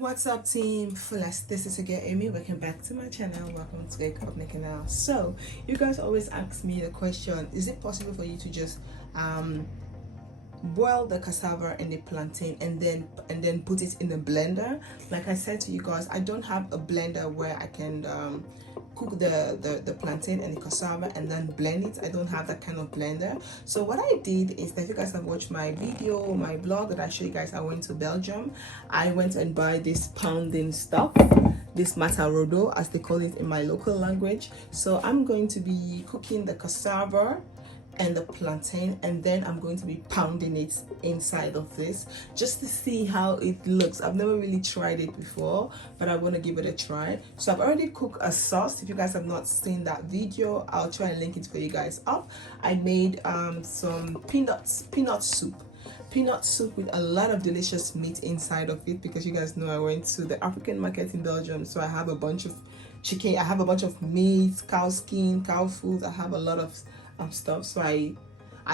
What's up, team Fullest? This is again Amy. Welcome back to my channel. Welcome to Wake Up Making Now. So you guys always ask me the question, is it possible for you to just boil the cassava and the plantain and then put it in the blender? Like I said to you guys, I don't have a blender where I can cook the plantain and the cassava and then blend it. I don't have that kind of blender. So what I did is that, if you guys have watched my video, my blog that I showed you guys, I went to Belgium. I went and buy this pounding stuff, this matarodo as they call it in my local language. So I'm going to be cooking the cassava and the plantain, and then I'm going to be pounding it inside of this just to see how it looks. I've never really tried it before, but I want to give it a try. So I've already cooked a sauce. If you guys have not seen that video, I'll try and link it for you guys up. I made some peanut soup with a lot of delicious meat inside of it, because you guys know I went to the African market in Belgium, so I have a bunch of chicken, I have a bunch of meat, cow skin, cow food, I have a lot of stuff. So I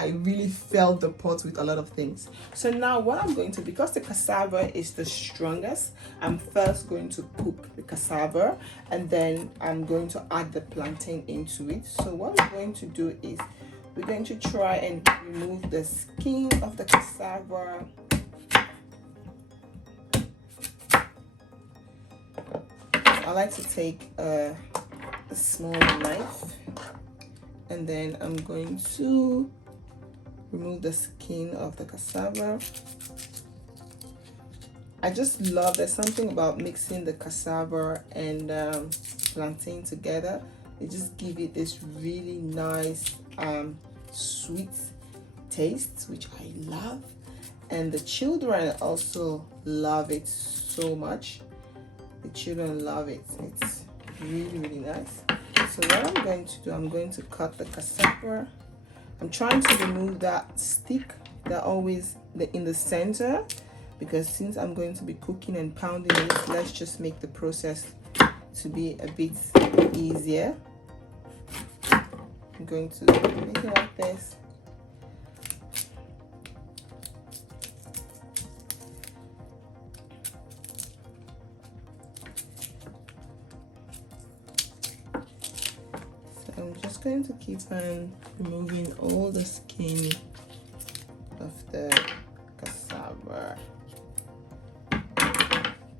really filled the pot with a lot of things. So now what I'm going to, because the cassava is the strongest, I'm first going to cook the cassava and then I'm going to add the plantain into it. So what we're going to do is we're going to try and remove the skin of the cassava. I like to take a small knife, and then I'm going to remove the skin of the cassava. I just love, there's something about mixing the cassava and plantain together. It just gives it this really nice sweet taste, which I love, and the children also love it so much. The children love it. It's really nice. So what I'm going to do, I'm going to cut the cassava. I'm trying to remove that stick that always in the center, because since I'm going to be cooking and pounding it, let's just make the process to be a bit easier. I'm going to make it like this. I'm just going to keep on removing all the skin of the cassava.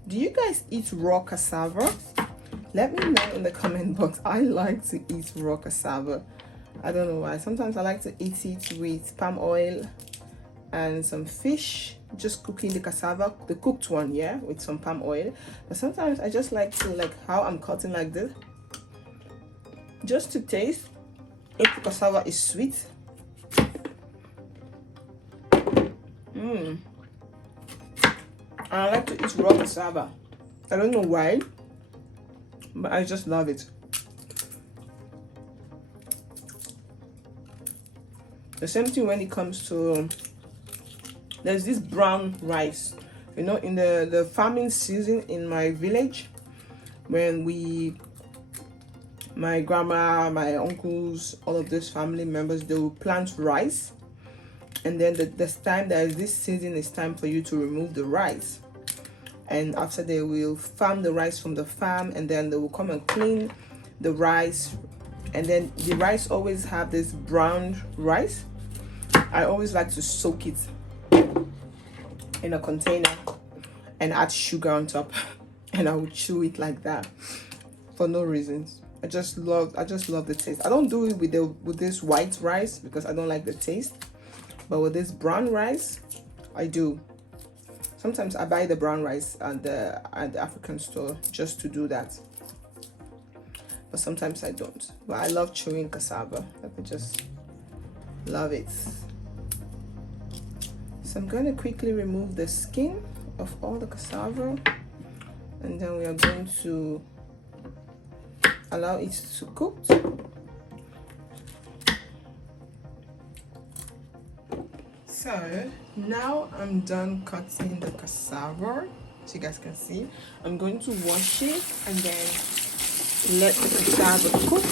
Do you guys eat raw cassava? Let me know in the comment box. I like to eat raw cassava. I don't know why. Sometimes I like to eat it with palm oil and some fish, just cooking the cassava, the cooked one, yeah, with some palm oil. But sometimes I just like to, like how I'm cutting like this, just to taste if the cassava is sweet. I like to eat raw cassava. I don't know why, but I just love it. The same thing when it comes to, there's this brown rice, you know, in the farming season in my village, when my grandma, my uncles, all of those family members, they will plant rice, and then this time there is this season, it's time for you to remove the rice, and after they will farm the rice from the farm, and then they will come and clean the rice, and then the rice always have this brown rice. I always like to soak it in a container and add sugar on top, and I will chew it like that for no reasons. I just love the taste. I don't do it with this white rice because I don't like the taste, but with this brown rice I do. Sometimes I buy the brown rice at the African store just to do that, but sometimes I don't. But I love chewing cassava. I just love it. So I'm going to quickly remove the skin of all the cassava, and then we are going to allow it to cook. So now I'm done cutting the cassava, so you guys can see. I'm going to wash it and then let the cassava cook.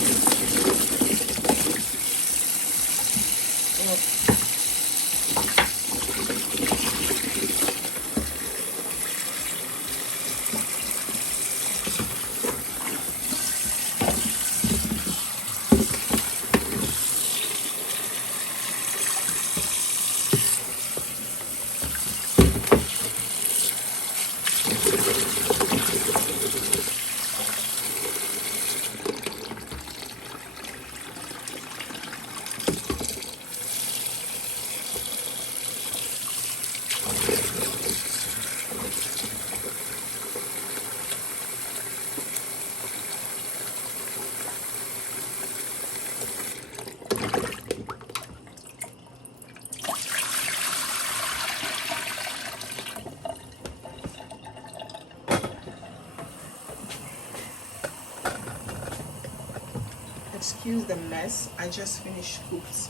excuse the mess. I just finished cooked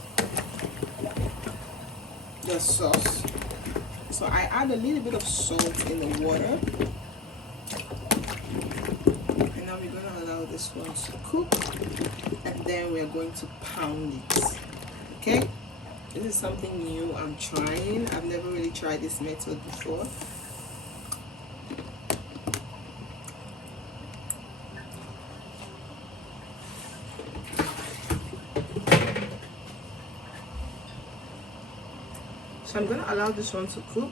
the sauce, so I add a little bit of salt in the water, and now we're going to allow this one to cook, and then we are going to pound it. Okay, this is something new I'm trying. I've never really tried this method before. So I'm going to allow this one to cook,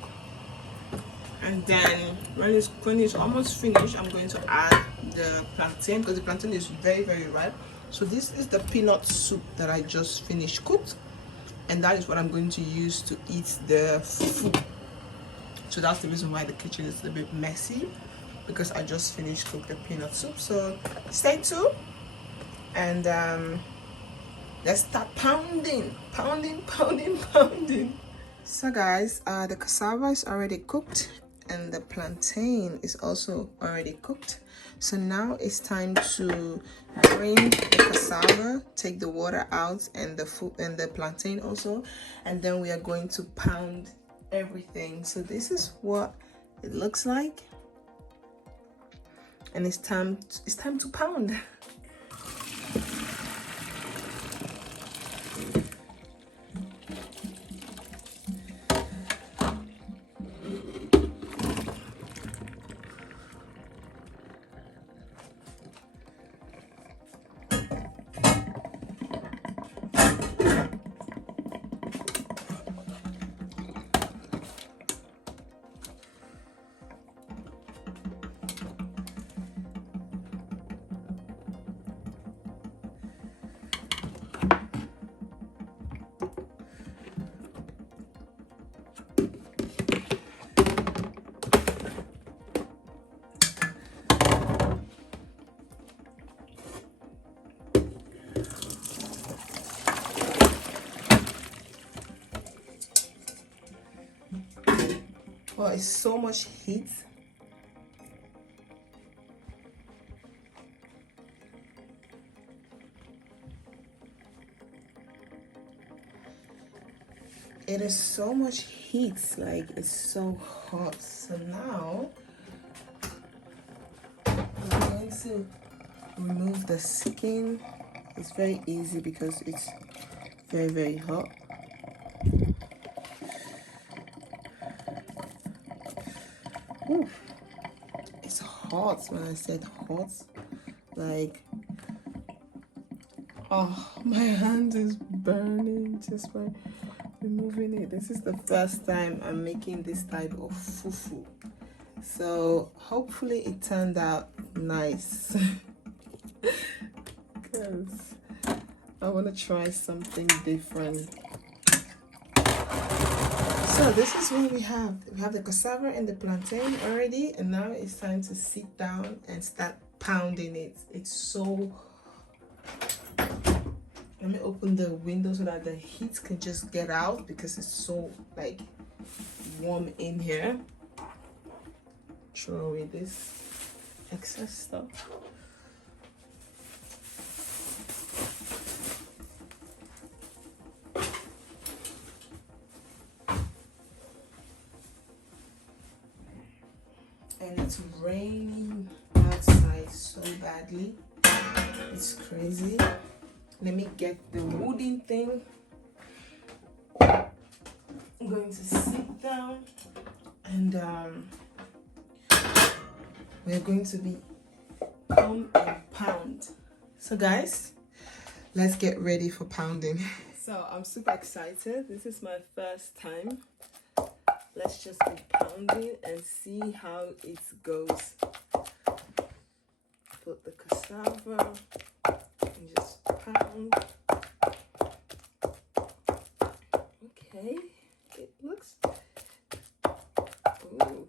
and then when it's almost finished, I'm going to add the plantain, because the plantain is very, very ripe. So this is the peanut soup that I just finished cooked, and that is what I'm going to use to eat the fufu. So that's the reason why the kitchen is a bit messy, because I just finished cook the peanut soup. So stay tuned, and let's start pounding. So guys, the cassava is already cooked and the plantain is also already cooked. So now it's time to drain the cassava, take the water out, and the plantain also, and then we are going to pound everything. So this is what it looks like, and it's time to pound. Oh, it's so much heat. It is so much heat, like it's so hot. So now I'm going to remove the skin. It's very easy because it's very, very hot. Ooh, it's hot. When I said hot, like, oh, my hand is burning just by removing it. This is the first time I'm making this type of fufu, so hopefully it turned out nice. Because I want to try something different. So this is what we have. We have the cassava and the plantain already, and now it's time to sit down and start pounding it. It's so... Let me open the window so that the heat can just get out, because it's so like warm in here. Throw away this excess stuff. And it's raining outside so badly. It's crazy. Let me get the wooden thing. I'm going to sit down, and we're going to be pound. So guys, let's get ready for pounding. So I'm super excited. This is my first time. Let's just be pounding and see how it goes. Put the cassava and just pound. Okay, it looks... Ooh.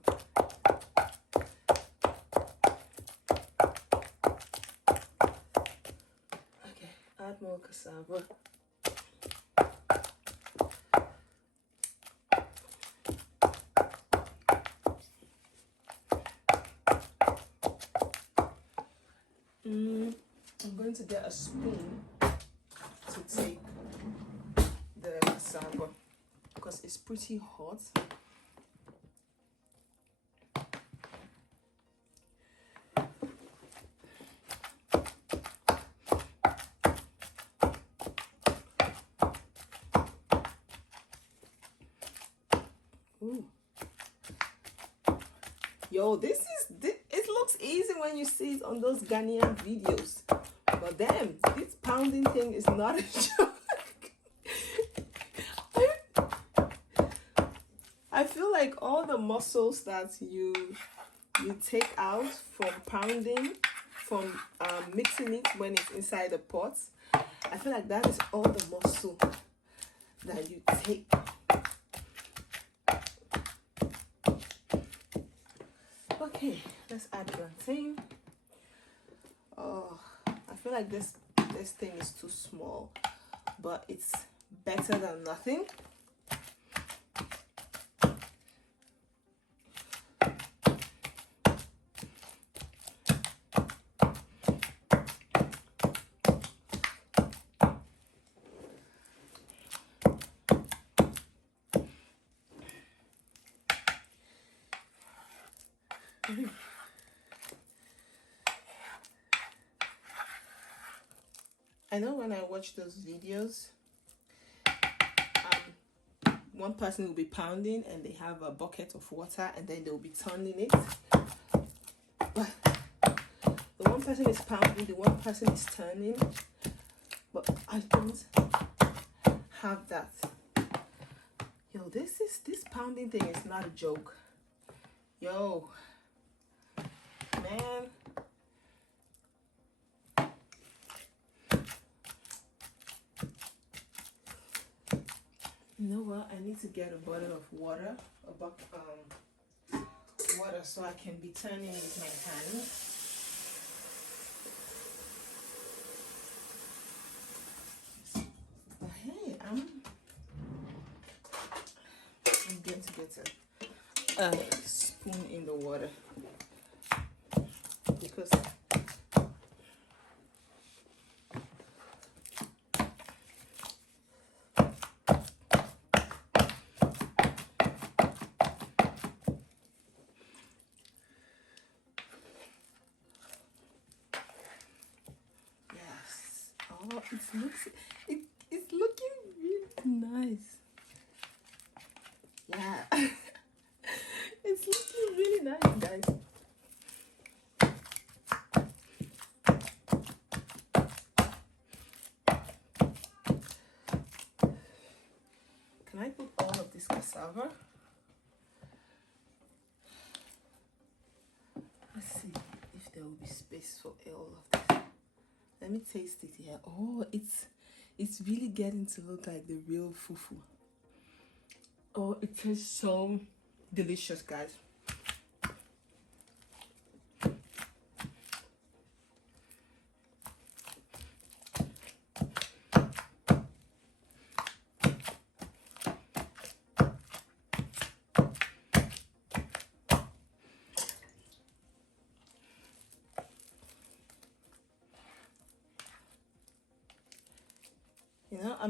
Okay, add more cassava. I'm going to get a spoon. take the cassava because it's pretty hot. Ooh. Yo, it looks easy when you see it on those Ghanaian videos, but damn, this pounding thing is not a joke. I feel like all the muscles that you take out from pounding, from mixing it when it's inside the pot, I feel like that is all the muscle that you take. Okay, let's add plantain. Oh, I feel like this thing is too small, but it's better than nothing. I know when I watch those videos, one person will be pounding and they have a bucket of water and then they'll be turning it. But the one person is pounding, the one person is turning. But I don't have that. Yo, this pounding thing is not a joke. Yo, man. You know what? I need to get a bottle of water, water, so I can be turning with my hands. But hey, I'm going to get a spoon in the water because it's looking really nice. Yeah. It's looking really nice, guys. Can I put all of this cassava? Let's see if there will be space for all of this. Let me taste it here. Oh, it's really getting to look like the real fufu. Oh, it tastes so delicious, guys. You know, I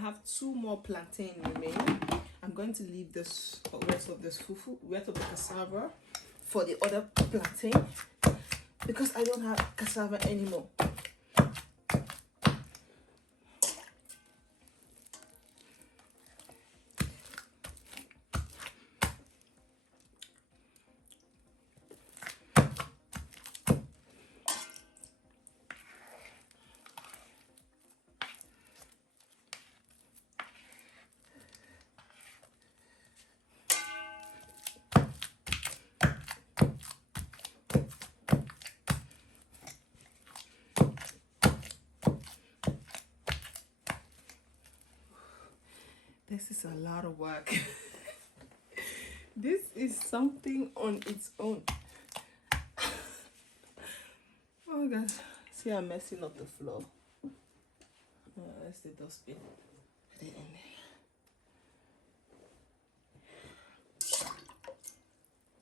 have 2 more plantain remaining. I'm going to leave this rest of this fufu, rest of the cassava for the other plantain because I don't have cassava anymore. This is a lot of work. This is something on its own. Oh God, see I'm messing up the floor. Let's the dustbin. Put it in there.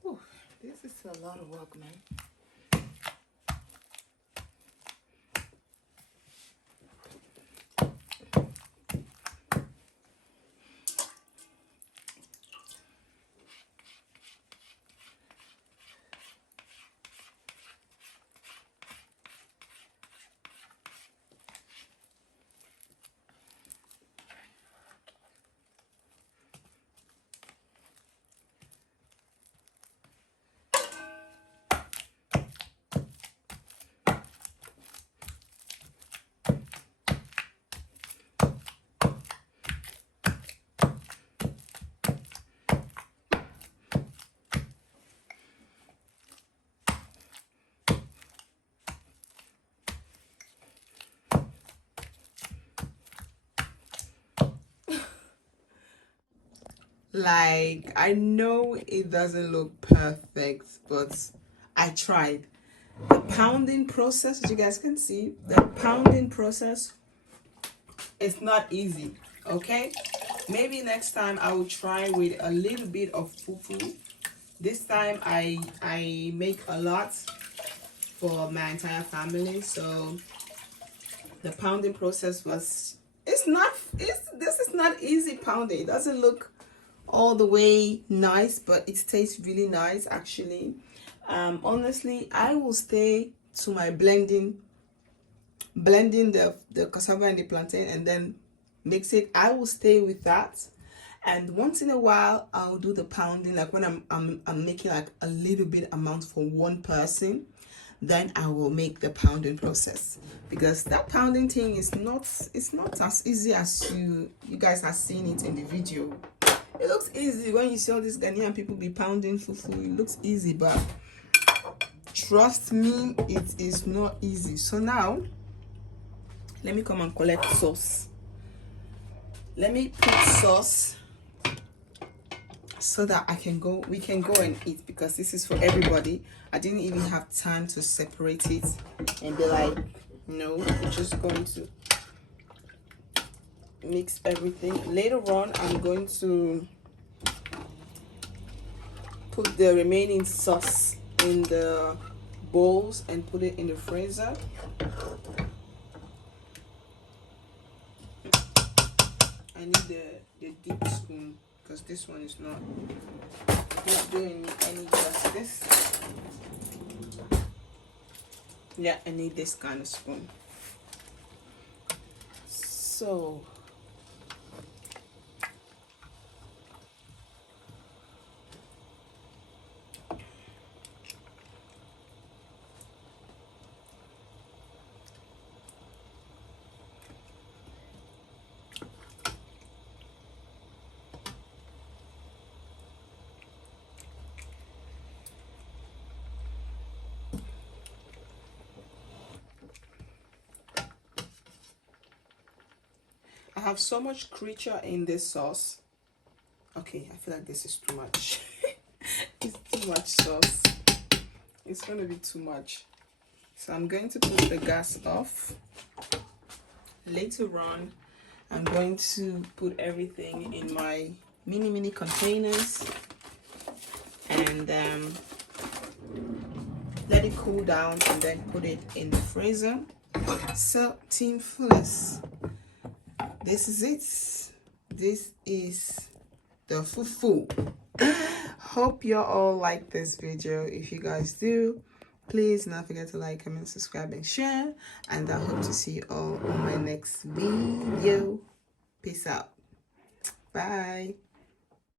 Oh, this is a lot of work, man. Like, I know it doesn't look perfect, but I tried. The pounding process, as you guys can see, the pounding process is not easy. Okay, maybe next time I will try with a little bit of fufu. This time I make a lot for my entire family, so the pounding process was, this is not easy pounding. It doesn't look all the way nice, but it tastes really nice actually. Honestly, I will stay to my blending the cassava and the plantain and then mix it. I will stay with that, and once in a while I'll do the pounding, like when I'm making like a little bit amount for one person, then I will make the pounding process, because that pounding thing is not, it's not as easy as you guys are seeing it in the video. It looks easy when you see all these Ghanaian people be pounding fufu. It looks easy, but trust me, it is not easy. So now let me come and collect sauce. Let me put sauce so that we can go and eat, because this is for everybody. I didn't even have time to separate it and be like, no, we're just going to mix everything. Later on, I'm going to put the remaining sauce in the bowls and put it in the freezer. I need the deep spoon, because this one is not doing me any justice. Yeah, I need this kind of spoon. So I have so much creature in this sauce. Okay, I feel like this is too much. It's too much sauce. It's gonna be too much. So I'm going to put the gas off. Later on, I'm going to put everything in my mini containers and let it cool down, and then put it in the freezer. So Team Fullest, this is it. This is the fufu. Hope you all like this video. If you guys do, please don't forget to like, comment, subscribe, and share. And I hope to see you all on my next video. Peace out. Bye.